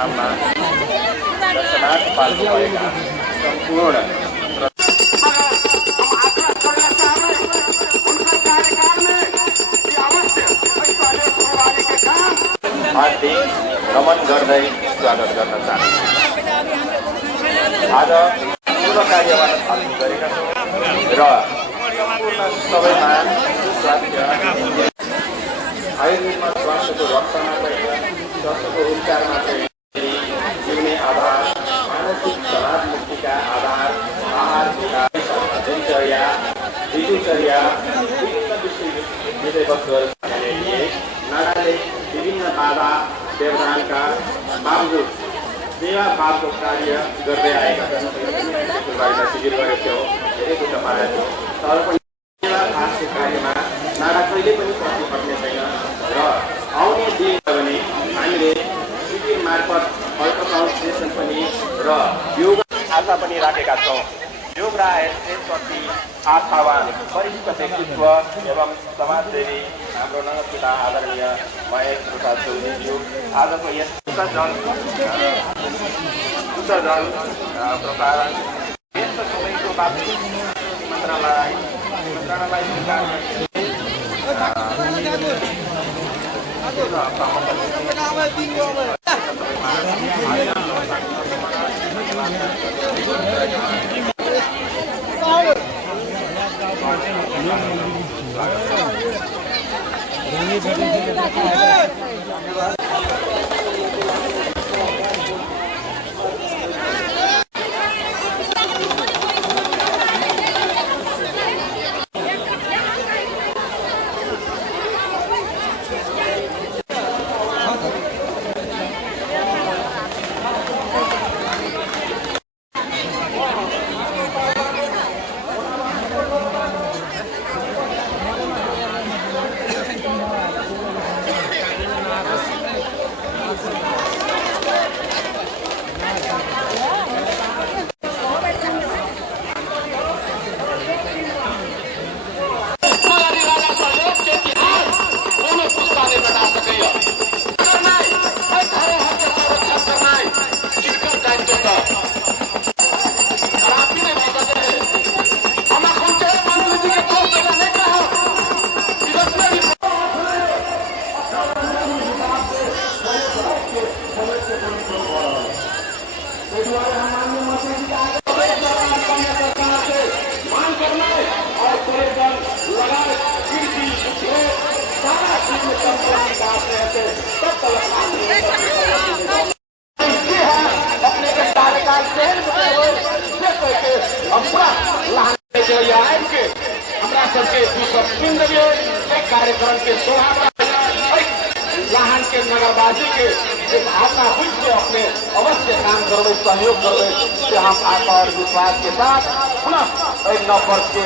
नाममा दर्शनार्थ पाल्नुभएका सम्पूर्ण हार्दिक नमन गर्दै स्वागत गर्न चाहन्छु। आज शुभ कार्यमा थाल्ने गरेका छौँ र सबैमा स्वास्थ्य आयुर्वेदमा स्वास्थ्यको रक्षामा स्वास्थ्यको उपचारमा जिउने आधार मानसिक तनाव मुक्तिका आधार आहार दिनचर्या ऋतुचर्या विभिन्न विषयवस्तुहरू नाडाले विभिन्न बाधा व्यवधानका बावजुद सेवा भावको कार्य गर्दै आएका छन्। शिविर गरेको थियौँ, धेरै कुरा पाएको थियौँ, तर पनि सेवा भावको कार्यमा नाडा कहिले पनि पछि पर्ने छैन र आउने दिन भने हामीले शिविर मार्फत अल्ट्रासाउन्ड सेसन पनि र योग आशा पनि राखेका छौँ। योग र यसप्रति आस्थावान वरिष्ठ व्यक्तित्व एवं समाजसेवी हाम्रो नगरपिता आदरणीय महेश प्रसाद चौधरीज्यू आजको यस शुद्ध जल प्रसारण यस्तो सबैको बाबु मन्त्रालय कार्यक्रम के लाहन के नगरवासी के भावना बुझ के अपने अवश्य काम करवे सहयोग करवे से हम आशा और विश्वास के साथ पुनः एक नव वर्ष के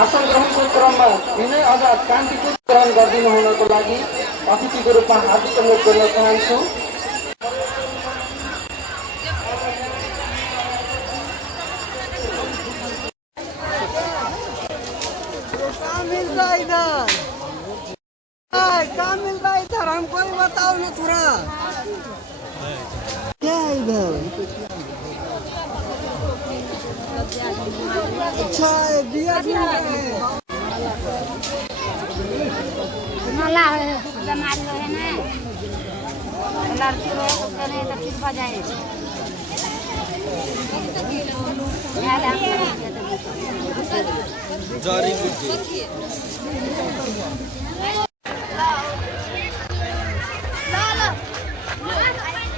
आसन ग्रहणको क्रममा यिनै अझ शान्तिपूर्ण ग्रहण गरिदिनु हुनको लागि अतिथिको रूपमा हार्दिक अनुरोध गर्न चाहन्छु। क्या मिलता है इधर? हमको ही बताओ ना थोड़ा, क्या है इधर? अच्छा है, दिया भी है। मला बीमारी है ना, लड़की है तो करे तो ठीक हो जाए। जड़ी बूटी